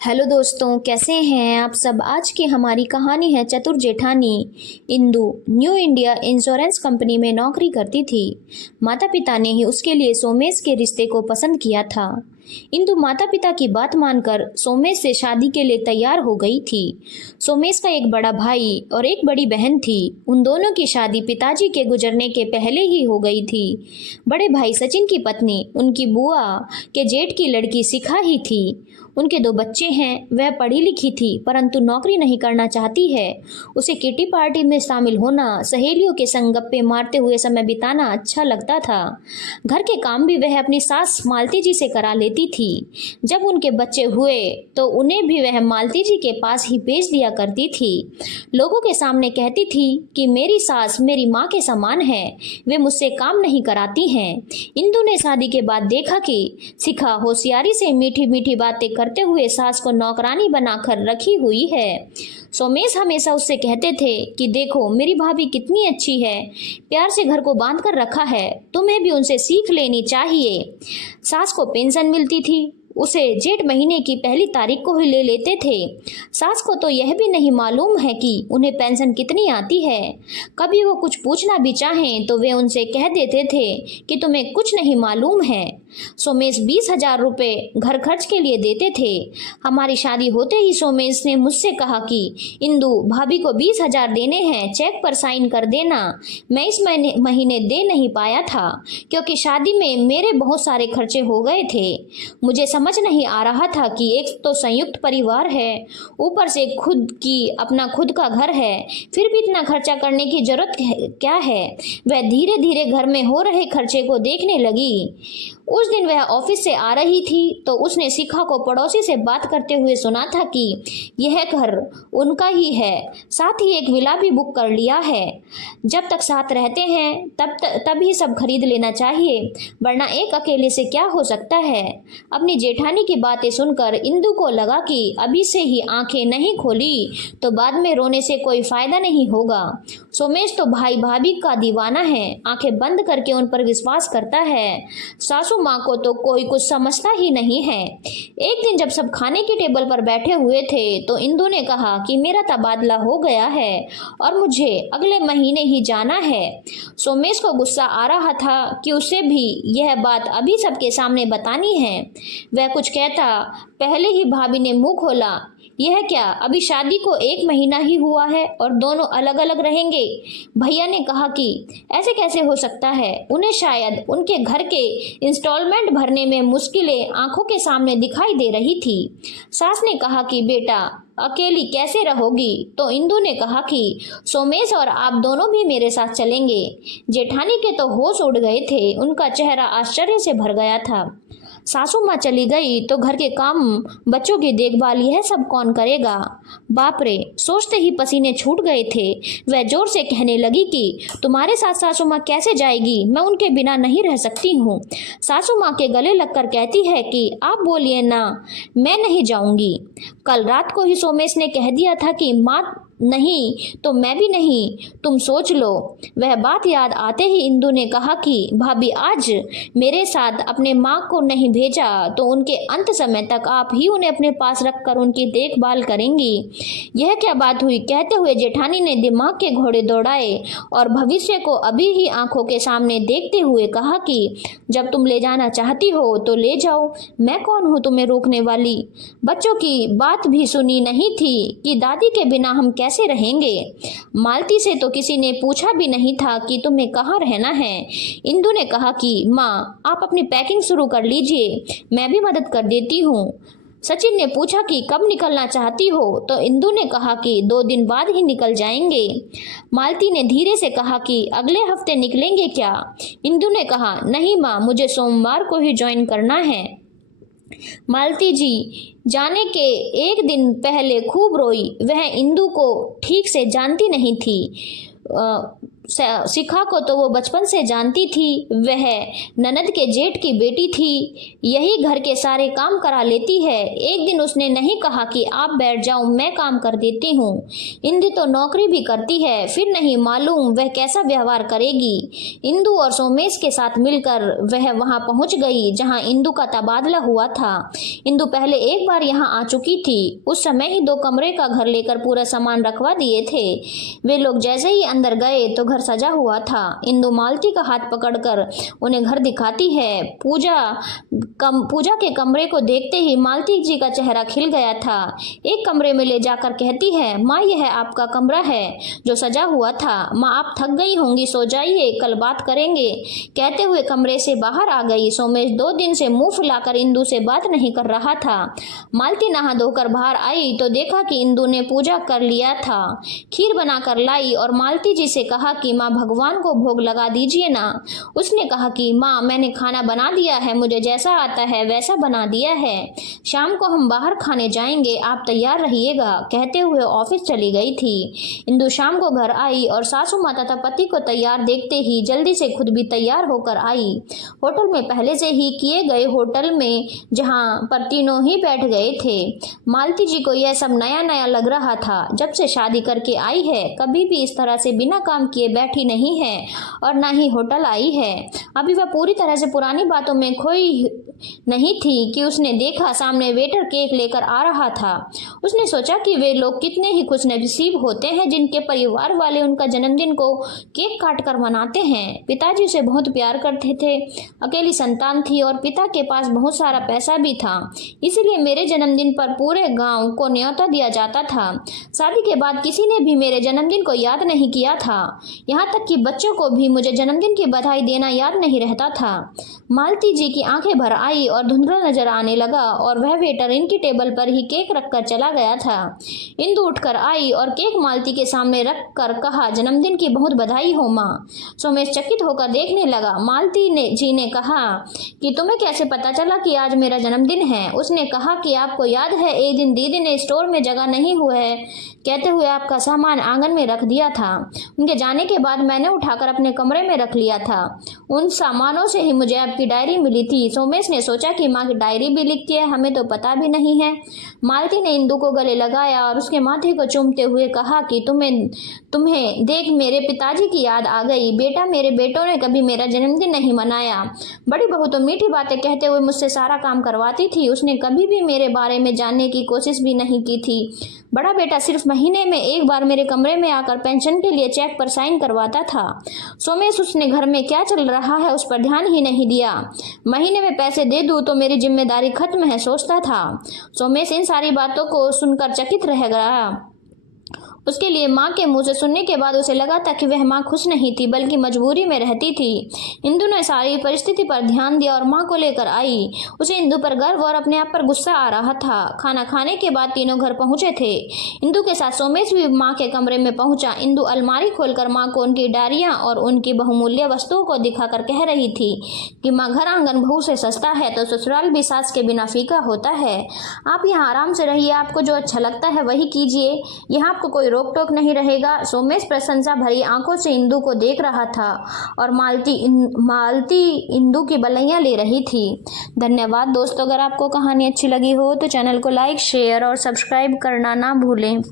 Hello दोस्तों, कैसे हैं आप सब। आज की हमारी कहानी है चतुर जेठानी। Indu new India insurance company में नौकरी करती थी। माता पिता ने ही उसके लिए सोमेश के रिश्ते को पसंद किया था। इंदु माता पिता की बात मानकर सोमेश से शादी के लिए तैयार हो गई थी। सोमेश का एक बड़ा भाई और एक बड़ी बहन थी। उन दोनों की शादी पिताजी के गुजरने के पहले ही हो गई थी। बड़े भाई सचिन की पत्नी उनकी बुआ के जेठ की लड़की शिखा ही थी। उनके 2 बच्चे हैं। वह पढ़ी लिखी थी परंतु नौकरी नहीं करना चाहती है। उसे किटी पार्टी में शामिल होना, सहेलियों के संग गप्पे मारते हुए समय बिताना अच्छा लगता था। घर के काम भी वह अपनी सास मालती जी से करा लेती थी। जब उनके बच्चे हुए तो उन्हें भी वह मालती जी के पास ही भेज दिया करती थी। लोगों के सामने कहती थी कि मेरी सास मेरी माँ के समान है, वे मुझसे काम नहीं कराती हैं। इंदु ने शादी के बाद देखा कि शिखा होशियारी से मीठी मीठी बातें करते हुए सास को नौकरानी बनाकर रखी हुई है। सोमेश हमेशा उससे कहते थे कि देखो मेरी भाभी कितनी अच्छी है, प्यार से घर को बांध कर रखा है, तुम्हें भी उनसे सीख लेनी चाहिए। सास को पेंशन मिलती थी, उसे जेठ महीने की पहली तारीख को ही ले लेते थे। सास को तो यह भी नहीं मालूम है कि उन्हें पेंशन कितनी आती है। कभी वो कुछ पूछना भी चाहें तो वे उनसे कह देते थे कि तुम्हें कुछ नहीं मालूम है। सोमेश 20,000 रुपये घर खर्च के लिए देते थे। हमारी शादी होते ही सोमेश ने मुझसे कहा कि इंदु भाभी को 20,000 देने हैं, चेक पर साइन कर देना। मैं इस महीने दे नहीं पाया था क्योंकि शादी में मेरे बहुत सारे खर्चे हो गए थे। मुझे समझ नहीं आ रहा था कि एक तो संयुक्त परिवार है, ऊपर से अपना खुद का घर है, फिर भी इतना खर्चा करने की जरूरत क्या है। वह धीरे धीरे घर में हो रहे खर्चे को देखने लगी। उस दिन वह ऑफिस से आ रही थी तो उसने शिखा को पड़ोसी से बात करते हुए सुना था कि यह घर उनका ही है, साथ ही एक विला भी बुक कर लिया है। जब तक साथ रहते हैं तभी सब खरीद लेना चाहिए, वरना एक अकेले से क्या हो सकता है। अपनी जेठानी की बातें सुनकर इंदु को लगा कि अभी से ही आंखें नहीं खोली तो बाद में रोने से कोई फायदा नहीं होगा। सोमेश तो भाई भाभी का दीवाना है, आंखें बंद करके उन पर विश्वास करता है। सासू माँ को तो कोई कुछ समझता ही नहीं है। एक दिन जब सब खाने की टेबल पर बैठे हुए थे तो इंदु ने कहा कि मेरा तबादला हो गया है और मुझे अगले महीने ही जाना है। सोमेश को गुस्सा आ रहा था कि उसे भी यह बात अभी सबके सामने बतानी है। वह कुछ कहता पहले ही भाभी ने मुंह खोला, यह क्या, अभी शादी को 1 महीना ही हुआ है और दोनों अलग अलग रहेंगे। भैया ने कहा कि ऐसे कैसे हो सकता है, उन्हें शायद उनके घर के इंस्टॉलमेंट भरने में मुश्किलें आंखों के सामने दिखाई दे रही थी। सास ने कहा कि बेटा अकेली कैसे रहोगी, तो इंदु ने कहा कि सोमेश और आप दोनों भी मेरे साथ चलेंगे। जेठानी के तो होश उड़ गए थे, उनका चेहरा आश्चर्य से भर गया था। सासू माँ चली गई तो घर के काम, बच्चों की देखभाल यह सब कौन करेगा। बाप रे, सोचते ही पसीने छूट गए थे। वह जोर से कहने लगी कि तुम्हारे साथ सासू माँ कैसे जाएगी, मैं उनके बिना नहीं रह सकती हूँ। सासू माँ के गले लगकर कहती है कि आप बोलिए ना, मैं नहीं जाऊंगी। कल रात को ही सोमेश ने कह दिया था कि माँ नहीं तो मैं भी नहीं, तुम सोच लो। वह बात याद आते ही इंदु ने कहा कि भाभी आज मेरे साथ अपने माँ को नहीं भेजा तो उनके अंत समय तक आप ही उन्हें अपने पास रखकर उनकी देखभाल करेंगी। यह क्या बात हुई, कहते हुए जेठानी ने दिमाग के घोड़े दौड़ाए और भविष्य को अभी ही आंखों के सामने देखते हुए कहा कि जब तुम ले जाना चाहती हो तो ले जाओ, मैं कौन हूँ तुम्हें रोकने वाली। बच्चों की बात भी सुनी नहीं थी कि दादी के बिना हम कैसे रहेंगे। मालती से तो किसी ने पूछा भी नहीं था कि तुम्हें कहाँ रहना है। इंदु ने कहा कि माँ आप अपनी पैकिंग शुरू कर लीजिए, मैं भी मदद कर देती हूँ। सचिन ने पूछा कि कब निकलना चाहती हो, तो इंदु ने कहा कि 2 दिन बाद ही निकल जाएंगे। मालती ने धीरे से कहा कि अगले हफ्ते निकलेंगे क्या। इंदु ने कहा नहीं माँ, मुझे सोमवार को ही ज्वाइन करना है। मालती जी जाने के 1 दिन पहले खूब रोई। वह इंदु को ठीक से जानती नहीं थी। शिखा को तो वो बचपन से जानती थी। वह ननद के जेठ की बेटी थी, यही घर के सारे काम करा लेती है। एक दिन उसने नहीं कहा कि आप बैठ जाओ, मैं काम कर देती हूँ। इंदु तो नौकरी भी करती है, फिर नहीं मालूम वह कैसा व्यवहार करेगी। इंदु और सोमेश के साथ मिलकर वह वहां पहुंच गई जहां इंदु का तबादला हुआ था। इंदु पहले एक बार यहाँ आ चुकी थी। उस समय ही 2 कमरे का घर लेकर पूरा सामान रखवा दिए थे। वे लोग जैसे ही अंदर गए तो घर सजा हुआ था। इंदु मालती का हाथ पकड़कर उन्हें घर दिखाती है। पूजा के कमरे को देखते ही मालती जी का चेहरा खिल गया था। एक कमरे में ले जाकर कहती है, माँ यह आपका कमरा है जो सजा हुआ था। माँ आप थक गई होंगी, सो जाइए, कल बात करेंगे। कहते हुए कमरे से बाहर आ गई। सोमेश 2 दिन से मुंह फुलाकर इंदु से बात नहीं कर रहा था। मालती नहा धोकर बाहर आई तो देखा कि इंदु ने पूजा कर लिया था। खीर बनाकर लाई और मालती जी से कहा कि माँ भगवान को भोग लगा दीजिए ना। उसने कहा कि माँ मैंने खाना बना दिया है, मुझे जैसा आता है वैसा बना दिया है। शाम को हम बाहर खाने जाएंगे, आप तैयार रहिएगा। कहते हुए ऑफिस चली गई थी। इंदु शाम को घर आई और सासू माँ तथा पति को तैयार देखते ही जल्दी से खुद भी तैयार होकर आई। होटल में पहले से ही किए गए होटल में जहाँ पर तीनों ही बैठ गए थे। मालती जी को यह सब नया नया लग रहा था। जब से शादी करके आई है कभी भी इस तरह से बिना काम किए बैठी नहीं है और ना ही होटल आई है। अभी वह पूरी तरह से पुरानी बातों में खोई नहीं थी कि उसने देखा सामने वेटर केक लेकर आ रहा था। उसने सोचा कि वे लोग कितने ही खुशनसीब होते हैं जिनके परिवार वाले उनका जन्मदिन को केक काट कर मनाते हैं। पिताजी उसे बहुत प्यार करते थे, अकेली संतान थी और पिता के पास बहुत सारा पैसा भी था, इसीलिए मेरे जन्मदिन पर पूरे गांव को न्योता दिया जाता था। शादी के बाद किसी ने भी मेरे जन्मदिन को याद नहीं किया था, यहाँ तक कि बच्चों को भी मुझे जन्मदिन की बधाई देना याद नहीं रहता था। मालती जी की आंखें भर आई और धुंधला नजर आने लगा और वह वेटर इनकी टेबल पर ही केक रखकर चला गया था। इंदु उठकर आई और केक मालती के सामने रख कर कहा, जन्मदिन की बहुत बधाई हो माँ। सोमेश चकित होकर देखने लगा। मालती जी ने कहा कि तुम्हें कैसे पता चला कि आज मेरा जन्मदिन है? उसने कहा कि आपको याद है एक दिन दीदी ने स्टोर में जगह नहीं हुआ है कहते हुए आपका सामान आंगन में रख दिया था। उनके जाने के बाद मैंने उठाकर अपने कमरे में रख लिया था। उन सामानों से ही मुझे आपकी डायरी मिली थी। सोमेश ने सोचा कि माँ की डायरी भी लिखती है, हमें तो पता भी नहीं है। मालती ने इंदु को गले लगाया और उसके माथे को चूमते हुए कहा कि तुम्हें देख मेरे पिताजी की याद आ गई। बेटा, मेरे बेटों ने कभी मेरा जन्मदिन नहीं मनाया। बड़ी बहू तो मीठी बातें कहते हुए मुझसे सारा काम करवाती थी, उसने कभी भी मेरे बारे में जानने की कोशिश भी नहीं की थी। बड़ा बेटा सिर्फ महीने में एक बार मेरे कमरे में आकर पेंशन के लिए चेक पर साइन करवाता था। सोमेश उसने घर में क्या चल रहा है उस पर ध्यान ही नहीं दिया। महीने में पैसे दे दूं तो मेरी जिम्मेदारी खत्म है सोचता था। सोमेश इन सारी बातों को सुनकर चकित रह गया। उसके लिए माँ के मुंह से सुनने के बाद उसे लगा था कि वह माँ खुश नहीं थी बल्कि मजबूरी में रहती थी। इंदु ने सारी परिस्थिति पर ध्यान दिया और माँ को लेकर आई। उसे इंदु पर गर्व और अपने आप पर गुस्सा आ रहा था। खाना खाने के बाद तीनों घर पहुंचे थे। इंदु के साथ सोमेश भी माँ के कमरे में पहुंचा। इंदु अलमारी खोलकर माँ को उनकी डायरियां और उनकी बहुमूल्य वस्तुओं को दिखाकर कह रही थी कि माँ, घर आंगन बहू से सस्ता है तो ससुराल भी सास के बिना फीका होता है। आप यहाँ आराम से रहिए, आपको जो अच्छा लगता है वही कीजिए, यहाँ आपको कोई रोक टोक नहीं रहेगा। सोमेश प्रशंसा भरी आंखों से इंदु को देख रहा था और मालती इंदु की बलैया ले रही थी। धन्यवाद दोस्तों। अगर आपको कहानी अच्छी लगी हो तो चैनल को लाइक, शेयर और सब्सक्राइब करना ना भूलें।